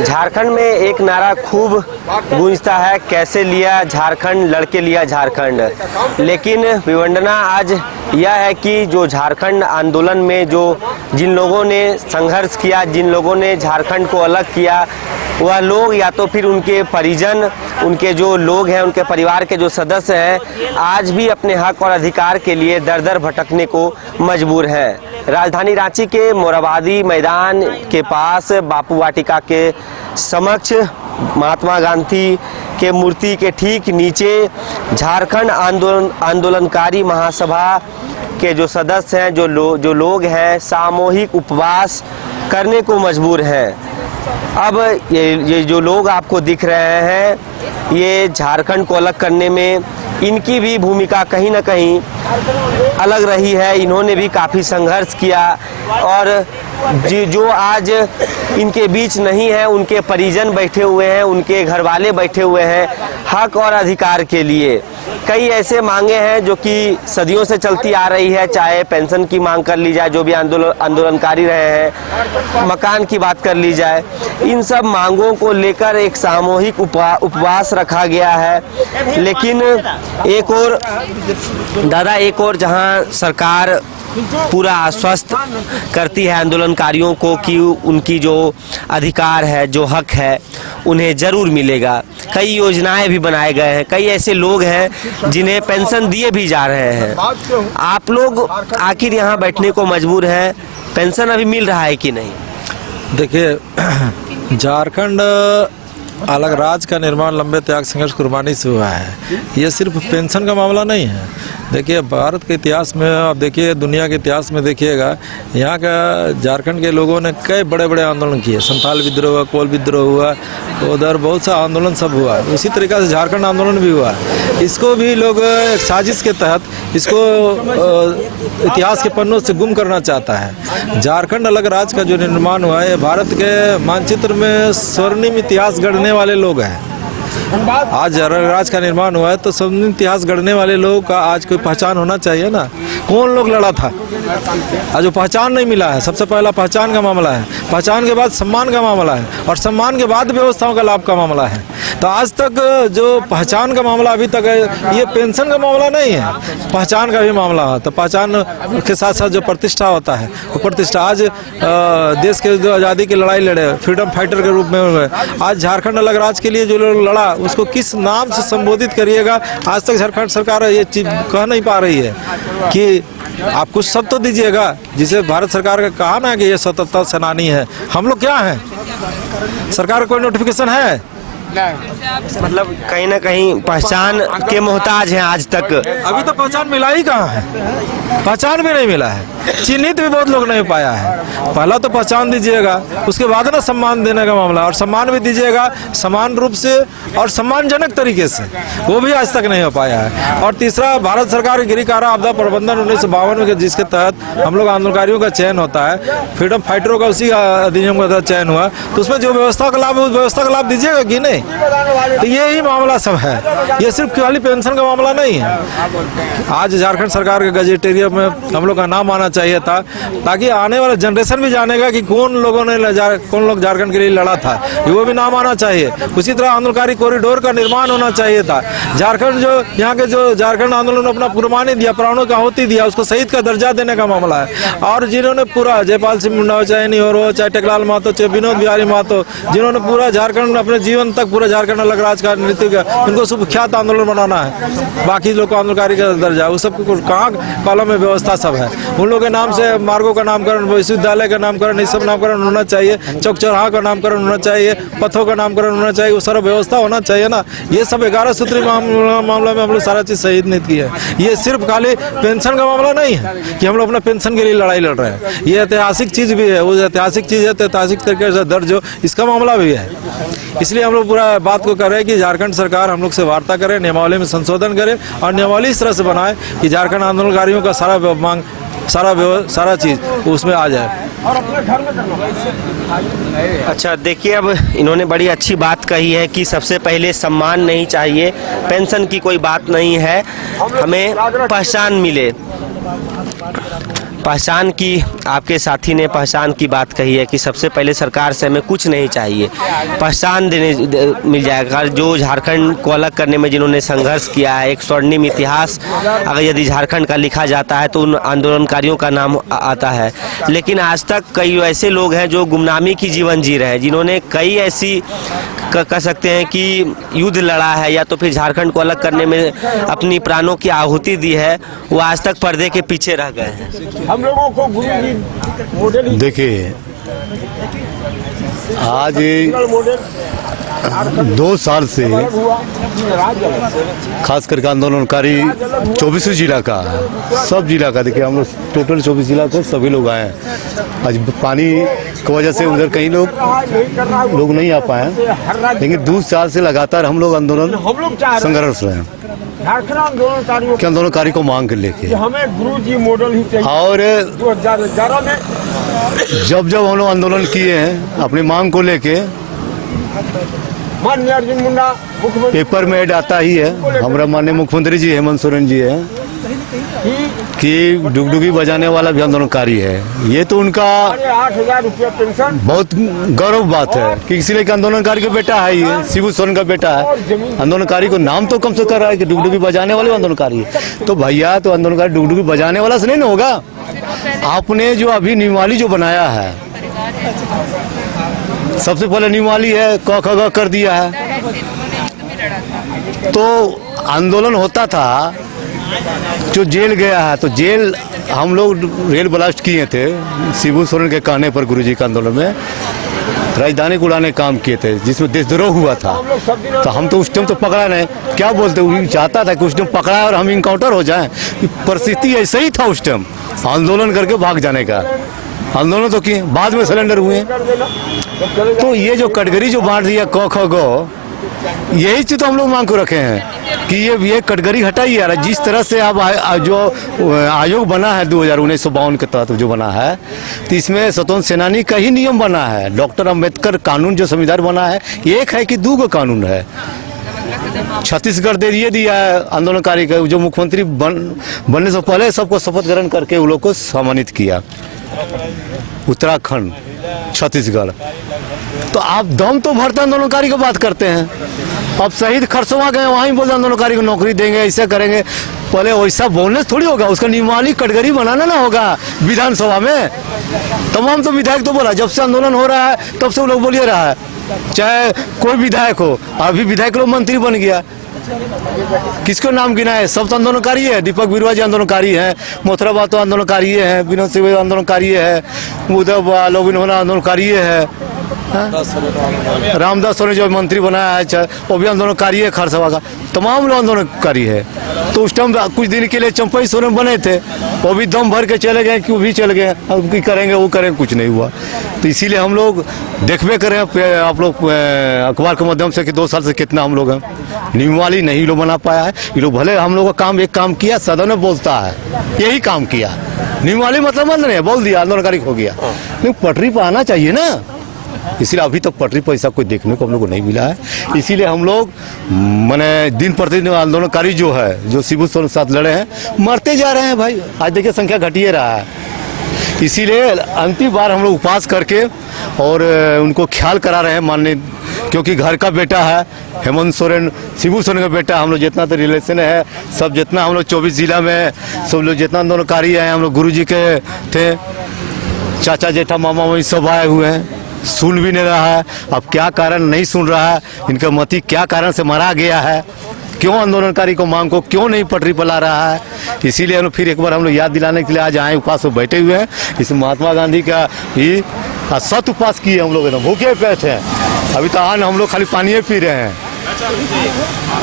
झारखंड में एक नारा खूब गूंजता है, कैसे लिया झारखंड, लड़के लिया झारखंड। लेकिन विडंबना आज यह है कि जो झारखंड आंदोलन में जिन लोगों ने संघर्ष किया, जिन लोगों ने झारखंड को अलग किया, वह लोग या तो फिर उनके परिजन, उनके जो लोग हैं, उनके परिवार के जो सदस्य हैं, आज भी अपने हक और अधिकार के लिए दर दर भटकने को मजबूर हैं। राजधानी रांची के मोरहाबादी मैदान के पास बापू वाटिका के समक्ष महात्मा गांधी के मूर्ति के ठीक नीचे झारखंड आंदोलनकारी महासभा के जो सदस्य हैं, जो लोग हैं, सामूहिक उपवास करने को मजबूर हैं। अब ये जो लोग आपको दिख रहे हैं, ये झारखंड को अलग करने में इनकी भी भूमिका कहीं ना कहीं अलग रही है। इन्होंने भी काफ़ी संघर्ष किया और जो आज इनके बीच नहीं है, उनके परिजन बैठे हुए हैं, उनके घर वाले बैठे हुए हैं हक और अधिकार के लिए। कई ऐसे मांगे हैं जो कि सदियों से चलती आ रही है, चाहे पेंशन की मांग कर ली जाए, जो भी आंदोलनकारी रहे हैं, मकान की बात कर ली जाए, इन सब मांगों को लेकर एक सामूहिक उपवास रखा गया है। लेकिन एक और जहां सरकार पूरा आश्वस्त करती है आंदोलनकारियों को कि उनकी जो अधिकार है, जो हक है, उन्हें ज़रूर मिलेगा। कई योजनाएं भी बनाए गए हैं, कई ऐसे लोग हैं जिन्हें पेंशन दिए भी जा रहे हैं। आप लोग आखिर यहाँ बैठने को मजबूर हैं, पेंशन अभी मिल रहा है कि नहीं? देखिए, झारखंड अलग राज्य का निर्माण लंबे त्याग संघर्ष कुर्बानी से हुआ है। ये सिर्फ पेंशन का मामला नहीं है। देखिए, भारत के इतिहास में, आप देखिए दुनिया के इतिहास में देखिएगा, यहाँ का झारखंड के लोगों ने कई बड़े बड़े आंदोलन किए। संथाल विद्रोह हुआ, कोल विद्रोह हुआ, उधर बहुत सा आंदोलन सब हुआ। उसी तरीक़े से झारखंड आंदोलन भी हुआ। इसको भी लोग एक साजिश के तहत इसको इतिहास के पन्नों से गुम करना चाहता है। झारखंड अलग राज्य का जो निर्माण हुआ है, भारत के मानचित्र में स्वर्णिम इतिहास गढ़ने वाले लोग हैं। आज राज्य का निर्माण हुआ है तो स्वर्णिम इतिहास गढ़ने वाले लोगों का आज कोई पहचान होना चाहिए ना। कौन लोग लड़ा था, आज वो पहचान नहीं मिला है। सबसे पहला पहचान का मामला है, पहचान के बाद सम्मान का मामला है, और सम्मान के बाद व्यवस्थाओं का लाभ का मामला है। तो आज तक जो पहचान का मामला अभी तक है, ये पेंशन का मामला नहीं है, पहचान का भी मामला है। तो पहचान के साथ साथ जो प्रतिष्ठा होता है, वो प्रतिष्ठा आज देश के जो आज़ादी की लड़ाई लड़े, फ्रीडम फाइटर के रूप में हुए, आज झारखंड अलग राज्य के लिए जो लोग लड़ा, उसको किस नाम से संबोधित करिएगा, आज तक झारखंड सरकार ये चीज कह नहीं पा रही है कि आप कुछ सब तो दीजिएगा। जिसे भारत सरकार का कहा ना कि ये स्वतंत्रता सेनानी है, हम लोग क्या हैं? सरकार का कोई नोटिफिकेशन है? मतलब कहीं ना कहीं पहचान के मोहताज हैं आज तक। अभी तो पहचान मिला ही कहाँ है, पहचान भी नहीं मिला है, चिन्हित भी बहुत लोग नहीं पाया है। पहला तो पहचान दीजिएगा, उसके बाद ना सम्मान देने का मामला, और सम्मान भी दीजिएगा समान रूप से और सम्मानजनक तरीके से, वो भी आज तक नहीं हो पाया है। और तीसरा, भारत सरकार गृह कारा आपदा प्रबंधन 1952 के, जिसके तहत हम लोग आंदोलनकारियों का चयन होता है, फ्रीडम फाइटरों का उसी अधिनियम के तहत चयन हुआ, तो उसमें जो व्यवस्था का लाभ है, उस व्यवस्था का लाभ दीजिएगा कि नहीं? तो यही मामला सब है, ये सिर्फ खाली पेंशन का मामला नहीं है। आज झारखंड सरकार के गजेटेरियन में हम लोग का नाम आना चाहिए था, ताकि आने वाला जनरेशन भी जानेगा कि कौन लोग झारखंड के लिए लड़ा था, वो भी नाम आना चाहिए। उसी तरह आंदोलनकारी कॉरिडोर का निर्माण होना चाहिए था। झारखंड जो यहाँ के जो झारखंड आंदोलन अपना कुर्बानी दिया, प्राणों का आहुति दिया, उसको शहीद का दर्जा देने का मामला है। और जिन्होंने पूरा जयपाल सिंह मुंडा, चाहे निहोरो, चाहे टेकलाल महतो, चाहे विनोद बिहारी महतो, जिन्होंने पूरा झारखंड अपने जीवन तक पूरा झारखंड अलग राज्य का नृत्य का, उनको सुविख्यात आंदोलन बनाना है। बाकी लोग को आंदोलनकारी का दर्जा, वो सब कहाँ कॉलम में व्यवस्था सब है। उन लोगों के नाम से मार्गों का नामकरण, विश्वविद्यालय का नामकरण, इस सब नामकरण होना चाहिए, चौक चौराहा का नामकरण होना चाहिए, पथों का नामकरण होना चाहिए, वो सारा व्यवस्था होना चाहिए ना। ये सब 11 सूत्री मामला में हम लोग सारा चीज़ शहीद नहीं की है। ये सिर्फ खाली पेंशन का मामला नहीं है कि हम लोग अपना पेंशन के लिए लड़ाई लड़ रहे हैं, ये ऐतिहासिक चीज़ भी है। वो ऐतिहासिक चीज़ है तो ऐतिहासिक तरीके से दर्ज हो, इसका मामला भी है। इसलिए हम लोग पूरा बात को कर रहे हैं कि झारखंड सरकार हम लोग से वार्ता करे, नियमावली में संशोधन करे, और नियमावली इस तरह से बनाए कि झारखंड आंदोलनकारियों का सारा मांग, सारा चीज़ उसमें आ जाए। अच्छा, देखिए, अब इन्होंने बड़ी अच्छी बात कही है कि सबसे पहले सम्मान नहीं चाहिए, पेंशन की कोई बात नहीं है, हमें पहचान मिले। पहचान की, आपके साथी ने पहचान की बात कही है कि सबसे पहले सरकार से हमें कुछ नहीं चाहिए, पहचान मिल जाएगा। जो झारखंड को अलग करने में जिन्होंने संघर्ष किया है, एक स्वर्णिम इतिहास अगर यदि झारखंड का लिखा जाता है तो उन आंदोलनकारियों का नाम आता है। लेकिन आज तक कई ऐसे लोग हैं जो गुमनामी की जीवन जी रहे हैं, जिन्होंने कई ऐसी कह सकते हैं कि युद्ध लड़ा है या तो फिर झारखंड को अलग करने में अपनी प्राणों की आहुति दी है, वो आज तक पर्दे के पीछे रह गए हैं। हम लोगों को गुरु देखिए, आज 2 साल से खास करके आंदोलनकारी 24 जिला का, सब जिला का, देखिए हम लोग टोटल 24 जिला को सभी लोग आए हैं। आज पानी की वजह से उधर कई लोग नहीं आ पाए, लेकिन 2 साल से लगातार हम लोग आंदोलन संघर्ष रहे हैं कि आंदोलनकारी को मांग कर लेके, हमें गुरु जी मॉडल ही चाहिए। और 2011 में जब हम लोग आंदोलन किए हैं अपनी मांग को लेके, माननीय अर्जुन मुंडा मुख्यमंत्री पेपर में ऐड आता ही है, हमारा माननीय मुख्यमंत्री जी हेमंत सोरेन जी है कि डुगडुगी बजाने वाला भी आंदोलनकारी है। ये तो उनका 8,000 रुपया पेंशन, बहुत गौरव बात है कि इसलिए कि आंदोलनकारी का बेटा है, ये शिबू सोरेन का बेटा है। आंदोलनकारी को नाम तो कम से कर रहा है कि डुगडुगी बजाने वाले आंदोलनकारी है। तो भैया, तो आंदोलनकारी डुगडुगी बजाने वाला से नहीं ना होगा। आपने जो अभी नियमावली जो बनाया है, सबसे पहले नियमावली है क ख ग कर दिया है। तो आंदोलन होता था, जो जेल गया है, तो जेल हम लोग रेल ब्लास्ट किए थे शिबू सोरेन के कहने पर, गुरुजी के आंदोलन में राजधानी को उड़ाने काम किए थे, जिसमें देशद्रोह हुआ था। तो हम तो उस टाइम तो पकड़ा नहीं, क्या बोलते, वो चाहता था कि उस टाइम पकड़ा और हम इनकाउंटर हो जाएं। परिस्थिति ऐसा ही था उस टाइम, आंदोलन करके भाग जाने का। आंदोलन तो किए, बाद में सरेंडर हुए। तो ये जो कैटेगरी जो बांट दिया क ख ग, यही चीज तो हम लोग मांग को रखे हैं कि ये कैटेगरी हटाई यार। जिस तरह से अब जो आयोग बना है 1952 के तहत जो बना है, तो इसमें स्वतंत्र सेनानी का ही नियम बना है। डॉक्टर अंबेडकर कानून जो संविधान बना है, एक है कि 2 कानून है। छत्तीसगढ़ दे दिया है आंदोलनकारी का, जो मुख्यमंत्री बनने से पहले सबको शपथ ग्रहण करके उन लोग को सम्मानित किया। उत्तराखंड, छत्तीसगढ़। तो आप दम तो भरते आंदोलनकारी की बात करते हैं। अब शहीद खरसवा गए, वहीं बोलते आंदोलनकारी को नौकरी देंगे, ऐसे करेंगे। पहले वैसा बोलने से थोड़ी होगा, उसका नियमावली कैटेगरी बनाना ना होगा विधानसभा में। तमाम तो विधायक तो बोला, जब से आंदोलन हो रहा है तब से वो लोग बोलिए रहा है, चाहे कोई विधायक हो। अभी विधायक लोग मंत्री बन गया, किसको नाम गिना है? सब तो आंदोलनकारी है। दीपक बिरुवा जी आंदोलनकारी है, मोथरा तो आंदोलनकारी है, विनोद सिंह आंदोलनकारी है, उद्धव लोग आंदोलनकारी है, रामदास सोरेन जो मंत्री बनाया है वो भी आंदोलनकारी है, खरसवा का तमाम लोग आंदोलनकारी है। तो उस टाइम कुछ दिन के लिए चंपई सोरेन बने थे, वो भी दम भर के चले गए, क्यों भी चले गए, अब की करेंगे वो करेंगे, कुछ नहीं हुआ। तो इसीलिए हम लोग देखबे करें आप लोग अखबार के माध्यम से कि 2 साल से कितना हम लोग हैं, नियमावली नहीं लोग बना पाया है। ये लोग भले हम लोग का काम एक काम किया, सदन में बोलता है यही काम किया, नियमावली मतलब नहीं है, बोल दिया आंदोलनकारी हो गया, लेकिन पटरी पर आना चाहिए ना। इसीलिए अभी तक पटरी पर ऐसा कोई देखने को हम लोग को नहीं मिला है। इसीलिए हम लोग माने दिन प्रतिदिन आंदोलनकारी जो है, जो शिबू सोरेन के साथ लड़े हैं, मरते जा रहे हैं भाई। आज देखिए संख्या घटिए रहा है। इसीलिए अंतिम बार हम लोग उपवास करके और उनको ख्याल करा रहे हैं माननीय, क्योंकि घर का बेटा है हेमंत सोरेन, शिबू सोरेन का बेटा। हम लोग जितना तो रिलेशन है सब, जितना हम लोग 24 जिला में सब लोग जितना आंदोलनकारी हैं, हम लोग गुरु जी के थे, चाचा जेठा मामा वही सब आए हुए हैं। सुन भी नहीं रहा है, अब क्या कारण नहीं सुन रहा है, इनका मती क्या कारण से मारा गया है, क्यों आंदोलनकारी को मांग को क्यों नहीं पटरी पर ला रहा है। इसीलिए हम लोग फिर एक बार हम लोग याद दिलाने के लिए आज आए, उपवास में बैठे हुए हैं। इस महात्मा गांधी का ही सत उपवास किए हम लोग, एकदम भूखे पे थे। अभी तो आज हम लोग खाली पानी पी रहे हैं।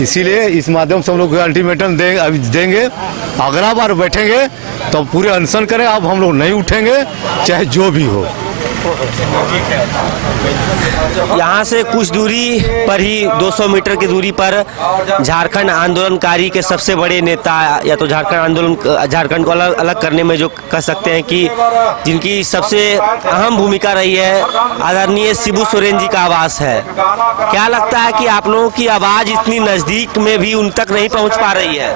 इसीलिए इस माध्यम से हम लोग अल्टीमेटम देंगे, अगला बार बैठेंगे तो पूरे अनशन करें। अब हम लोग नहीं उठेंगे चाहे जो भी हो। यहाँ से कुछ दूरी पर ही 200 मीटर की दूरी पर झारखंड आंदोलनकारी के सबसे बड़े नेता, या तो झारखंड को अलग करने में जो कह सकते हैं कि जिनकी सबसे अहम भूमिका रही है, आदरणीय शिबू सोरेन जी का आवास है। क्या लगता है कि आप लोगों की आवाज इतनी नजदीक में भी उन तक नहीं पहुंच पा रही है?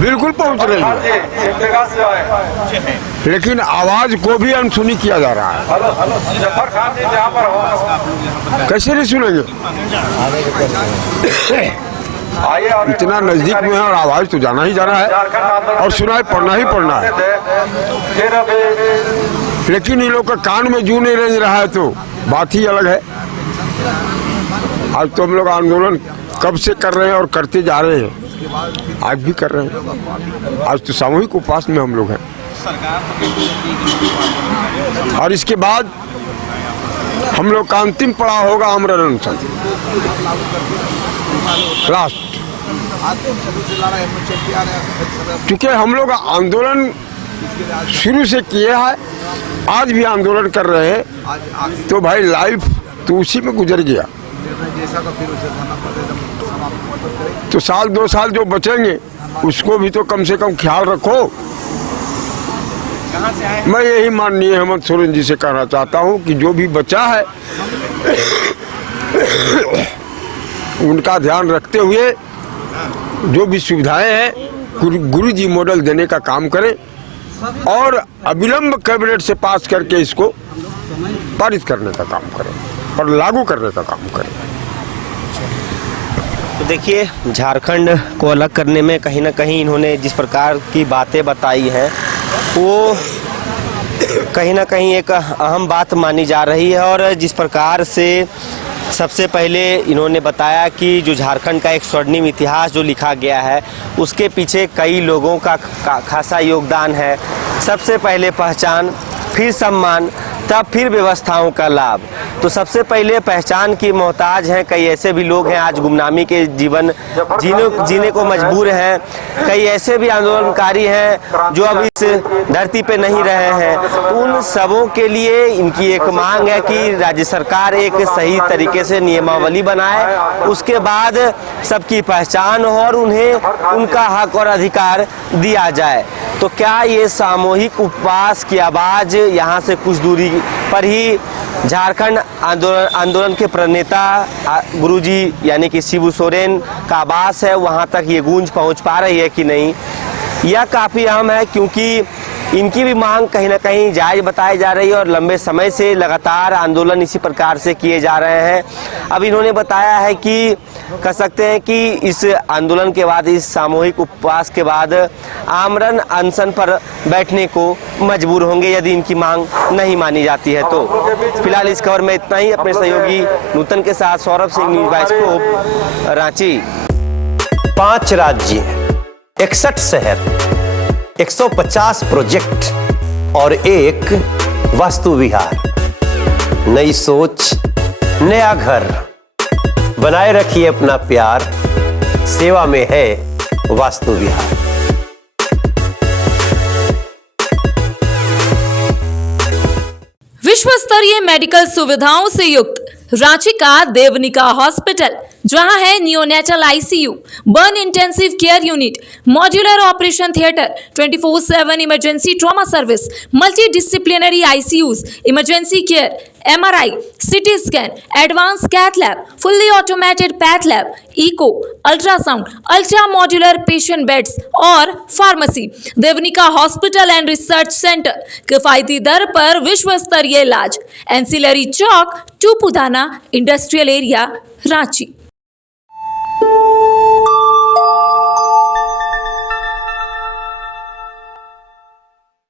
बिल्कुल पहुंच रही है। लेकिन आवाज को भी अनसुनी किया जा रहा है। कैसे नहीं सुनेंगे? इतना नजदीक में है और आवाज तो जाना ही जाना है और सुनाई पड़ना ही पड़ना है। लेकिन इन लोग का कान में जू नहीं रेंज रहा है तो बात ही अलग है। आज तो हम लोग आंदोलन कब से कर रहे हैं और करते जा रहे हैं, आज भी कर रहे हैं। आज तो सामूहिक उपवास में हम लोग हैं और इसके बाद हम लोग का अंतिम पड़ाव होगा आमरण अनशन, लास्ट। क्योंकि हम लोग आंदोलन शुरू से किए हैं, आज भी आंदोलन कर रहे हैं, तो भाई लाइफ तो उसी में गुजर गया। तो साल 2 साल जो बचेंगे उसको भी तो कम से कम ख्याल रखो। मैं यही माननीय हेमंत सोरेन जी से कहना चाहता हूं कि जो भी बचा है उनका ध्यान रखते हुए जो भी सुविधाएं हैं गुरु जी मॉडल देने का काम करें और अविलंब कैबिनेट से पास करके इसको पारित करने का काम करें और लागू करने का काम करें। तो देखिए, झारखंड को अलग करने में कहीं ना कहीं इन्होंने जिस प्रकार की बातें बताई हैं वो कहीं ना कहीं एक अहम बात मानी जा रही है। और जिस प्रकार से सबसे पहले इन्होंने बताया कि जो झारखंड का एक स्वर्णिम इतिहास जो लिखा गया है उसके पीछे कई लोगों का खासा योगदान है। सबसे पहले पहचान, फिर सम्मान, तब फिर व्यवस्थाओं का लाभ। तो सबसे पहले पहचान की मोहताज हैं कई ऐसे भी लोग हैं आज गुमनामी के जीवन जीने को मजबूर हैं। कई ऐसे भी आंदोलनकारी हैं जो अब इस धरती पे नहीं रहे हैं। उन सबों के लिए इनकी एक मांग है कि राज्य सरकार एक सही तरीके से नियमावली बनाए, उसके बाद सबकी पहचान हो और उन्हें उनका हक और अधिकार दिया जाए। तो क्या ये सामूहिक उपवास की आवाज़ यहाँ से कुछ दूरी पर ही झारखंड आंदोलन के प्रणेता गुरुजी यानी कि शिबू सोरेन का आवास है, वहाँ तक ये गूंज पहुँच पा रही है कि नहीं, यह काफ़ी अहम है। क्योंकि इनकी भी मांग कहीं ना कहीं जायज़ बताई जा रही है और लंबे समय से लगातार आंदोलन इसी प्रकार से किए जा रहे हैं। अब इन्होंने बताया है कि कह सकते हैं कि इस आंदोलन के बाद, इस सामूहिक उपवास के बाद आमरण अनशन पर बैठने को मजबूर होंगे यदि इनकी मांग नहीं मानी जाती है तो। फिलहाल इस खबर में इतना ही। अपने सहयोगी नूतन के साथ सौरभ सिंह, न्यूज़ बाइस्कोप, रांची। 5 राज्य, 61 शहर, 150 प्रोजेक्ट और एक वास्तु विहार। नई सोच, नया घर। बनाए रखिए अपना प्यार, सेवा में है वास्तु विहार। विश्व स्तरीय मेडिकल सुविधाओं से युक्त रांची का देवनिका हॉस्पिटल, जहां है neonatal ICU, burn intensive care unit, modular operation theatre, 24/7 emergency trauma service, multi disciplinary ICUs, emergency care, MRI, CT scan, advance cath lab, fully automated path lab, echo, ultrasound, ultra modular patient beds और pharmacy. Devnika hospital and research centre, किफायती दर पर विश्व स्तरीय इलाज। Ancillary Chowk, Tupudana industrial area, Ranchi.